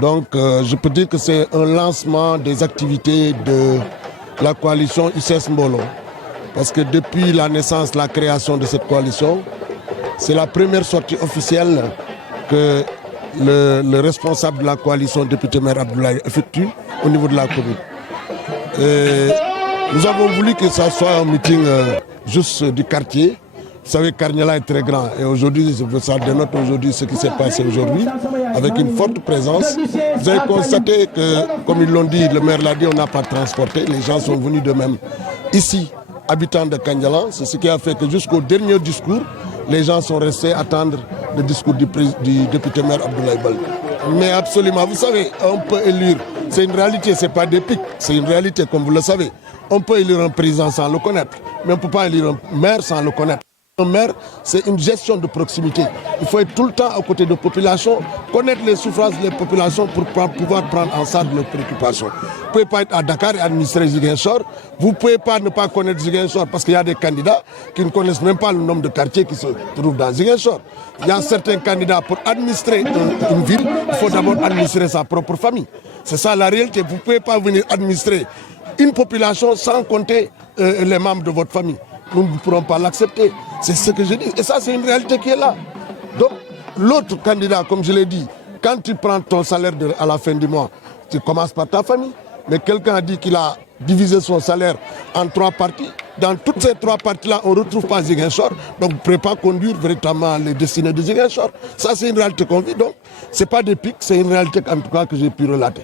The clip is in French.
Donc je peux dire que c'est un lancement des activités de la coalition ICS Mbolo. Parce que depuis la naissance, la création de cette coalition, c'est la première sortie officielle que le responsable de la coalition, député maire Abdoulaye, effectue au niveau de la commune. Et nous avons voulu que ça soit un meeting juste du quartier. Vous savez, Karniala est très grand et aujourd'hui, ça dénote aujourd'hui ce qui s'est passé aujourd'hui, avec une forte présence. Vous avez constaté que, comme ils l'ont dit, le maire l'a dit, on n'a pas transporté, les gens sont venus d'eux-mêmes. Ici, habitants de Karniala, c'est ce qui a fait que jusqu'au dernier discours, les gens sont restés attendre le discours du député maire Abdoulaye Baldé. Mais absolument, vous savez, on peut élire, c'est une réalité, ce n'est pas des pics, c'est une réalité comme vous le savez. On peut élire un président sans le connaître, mais on ne peut pas élire un maire sans le connaître. Un maire, c'est une gestion de proximité. Il faut être tout le temps à côté de la population, connaître les souffrances des populations pour pouvoir prendre en charge leurs préoccupations. Vous ne pouvez pas être à Dakar et administrer Ziguinchor. Vous ne pouvez pas ne pas connaître Ziguinchor parce qu'il y a des candidats qui ne connaissent même pas le nombre de quartiers qui se trouvent dans Ziguinchor. Il y a certains candidats pour administrer une ville, il faut d'abord administrer sa propre famille. C'est ça la réalité. Vous ne pouvez pas venir administrer une population sans compter les membres de votre famille. Nous ne pourrons pas l'accepter. C'est ce que je dis. Et ça, c'est une réalité qui est là. Donc, l'autre candidat, comme je l'ai dit, quand tu prends ton salaire à la fin du mois, tu commences par ta famille. Mais quelqu'un a dit qu'il a divisé son salaire en 3 parties. Dans toutes ces 3 parties-là, on ne retrouve pas Ziguinchor. Donc, vous ne pouvez pas conduire véritablement les destinées de Ziguinchor. Ça, c'est une réalité qu'on vit. Donc, ce n'est pas des pics, c'est une réalité en tout cas que j'ai pu relater.